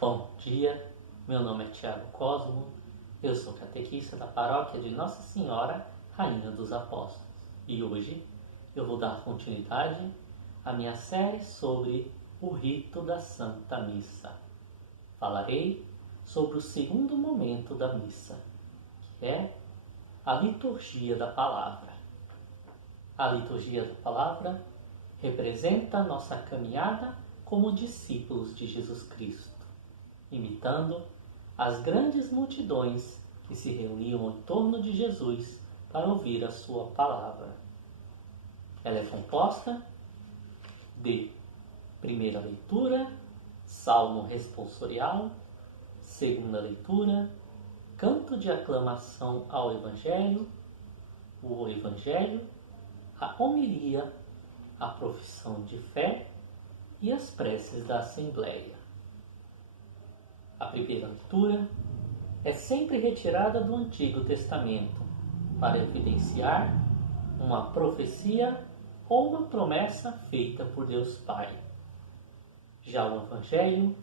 Bom dia, meu nome é Tiago Cosmo, eu sou catequista da paróquia de Nossa Senhora, Rainha dos Apóstolos. E hoje eu vou dar continuidade à minha série sobre o rito da Santa Missa. Falarei sobre o segundo momento da missa, que é a liturgia da palavra. A liturgia da palavra representa a nossa caminhada como discípulos de Jesus Cristo, imitando as grandes multidões que se reuniam em torno de Jesus para ouvir a sua palavra. Ela é composta de primeira leitura, salmo responsorial, segunda leitura, canto de aclamação ao Evangelho, o Evangelho, a homilia, a profissão de fé e as preces da Assembleia. A primeira leitura é sempre retirada do Antigo Testamento para evidenciar uma profecia ou uma promessa feita por Deus Pai. Já o Evangelho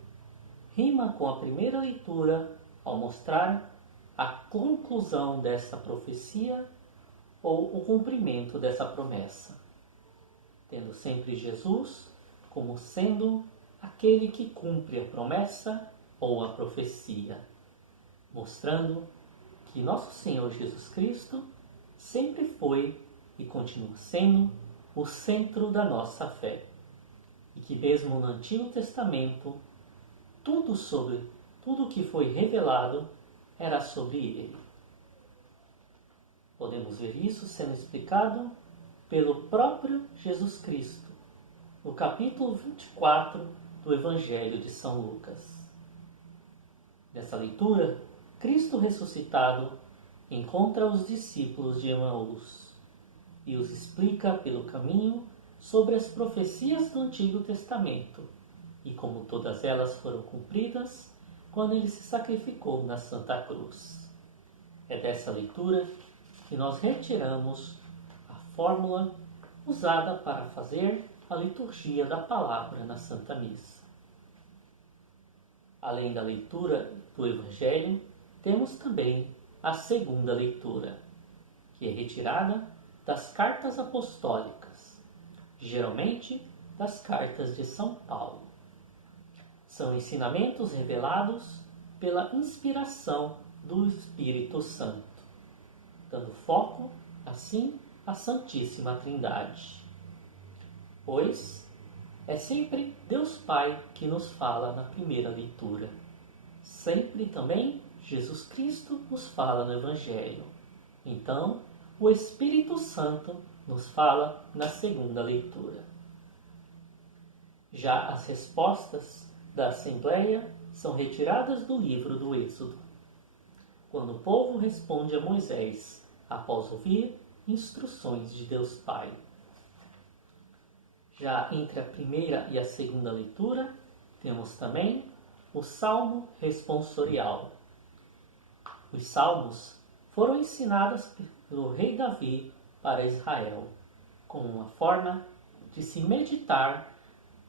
rima com a primeira leitura ao mostrar a conclusão dessa profecia ou o cumprimento dessa promessa, tendo sempre Jesus como sendo aquele que cumpre a promessa ou a profecia, mostrando que nosso Senhor Jesus Cristo sempre foi e continua sendo o centro da nossa fé, e que mesmo no Antigo Testamento, tudo que foi revelado era sobre ele. Podemos ver isso sendo explicado pelo próprio Jesus Cristo, no capítulo 24 do Evangelho de São Lucas. Nessa leitura, Cristo ressuscitado encontra os discípulos de Emaús e os explica pelo caminho sobre as profecias do Antigo Testamento e como todas elas foram cumpridas quando ele se sacrificou na Santa Cruz. É dessa leitura que nós retiramos a fórmula usada para fazer a liturgia da palavra na Santa Missa. Além da leitura do Evangelho, temos também a segunda leitura, que é retirada das cartas apostólicas, geralmente das cartas de São Paulo. São ensinamentos revelados pela inspiração do Espírito Santo, dando foco, assim, à Santíssima Trindade. Pois é sempre Deus Pai que nos fala na primeira leitura. Sempre também Jesus Cristo nos fala no Evangelho. Então, o Espírito Santo nos fala na segunda leitura. Já as respostas da Assembleia são retiradas do livro do Êxodo, quando o povo responde a Moisés após ouvir instruções de Deus Pai. Já entre a primeira e a segunda leitura, temos também o Salmo responsorial. Os salmos foram ensinados pelo rei Davi para Israel, como uma forma de se meditar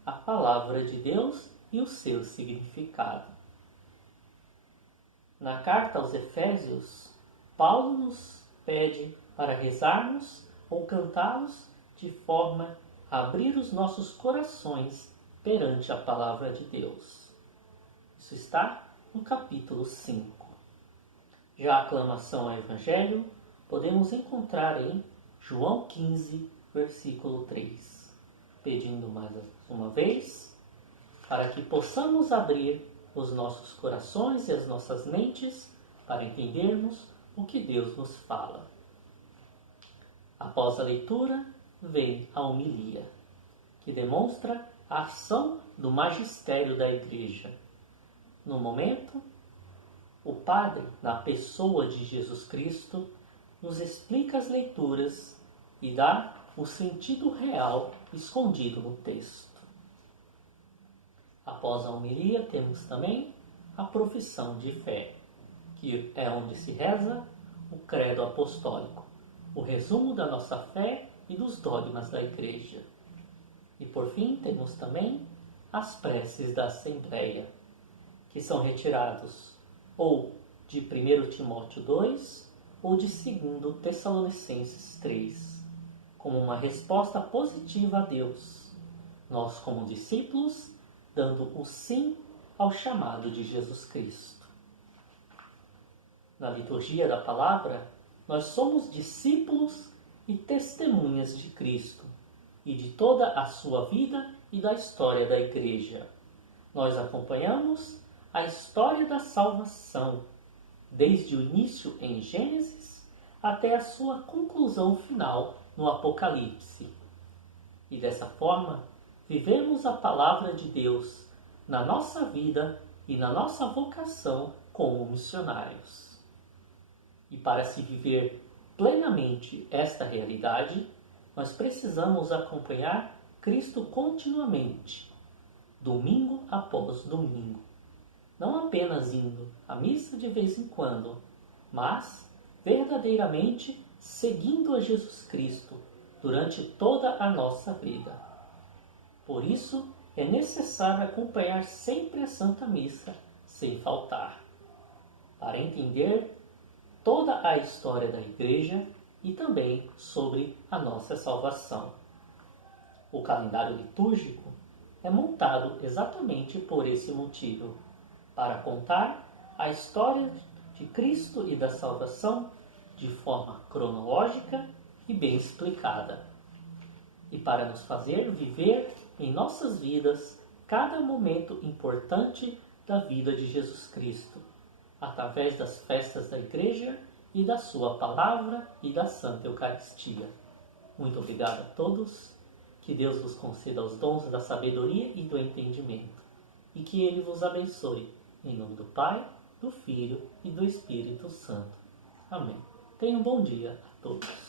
a palavra de Deus e o seu significado. Na carta aos Efésios, Paulo nos pede para rezarmos ou cantá-los de forma a abrir os nossos corações perante a palavra de Deus. Isso está no capítulo 5. Já a aclamação ao Evangelho podemos encontrar em João 15, versículo 3, pedindo mais uma vez para que possamos abrir os nossos corações e as nossas mentes para entendermos o que Deus nos fala. Após a leitura, vem a homilia, que demonstra a ação do magistério da Igreja. No momento, o Padre, na pessoa de Jesus Cristo, nos explica as leituras e dá o sentido real escondido no texto. Após a homilia, temos também a profissão de fé, que é onde se reza o credo apostólico, o resumo da nossa fé e dos dogmas da Igreja. E por fim temos também as preces da Assembleia, que são retirados ou de 1 Timóteo 2 ou de 2 Tessalonicenses 3, como uma resposta positiva a Deus, nós como discípulos, dando o sim ao chamado de Jesus Cristo. Na liturgia da palavra, nós somos discípulos e testemunhas de Cristo e de toda a sua vida e da história da Igreja. Nós acompanhamos a história da salvação, desde o início em Gênesis até a sua conclusão final no Apocalipse. E dessa forma, vivemos a palavra de Deus na nossa vida e na nossa vocação como missionários. E para se viver plenamente esta realidade, nós precisamos acompanhar Cristo continuamente, domingo após domingo. Não apenas indo à missa de vez em quando, mas verdadeiramente seguindo a Jesus Cristo durante toda a nossa vida. Por isso, é necessário acompanhar sempre a Santa Missa, sem faltar, para entender toda a história da Igreja e também sobre a nossa salvação. O calendário litúrgico é montado exatamente por esse motivo, para contar a história de Cristo e da salvação de forma cronológica e bem explicada, e para nos fazer viver em nossas vidas cada momento importante da vida de Jesus Cristo, através das festas da Igreja e da sua palavra e da Santa Eucaristia. Muito obrigado a todos, que Deus vos conceda os dons da sabedoria e do entendimento, e que Ele vos abençoe, em nome do Pai, do Filho e do Espírito Santo. Amém. Tenham um bom dia a todos.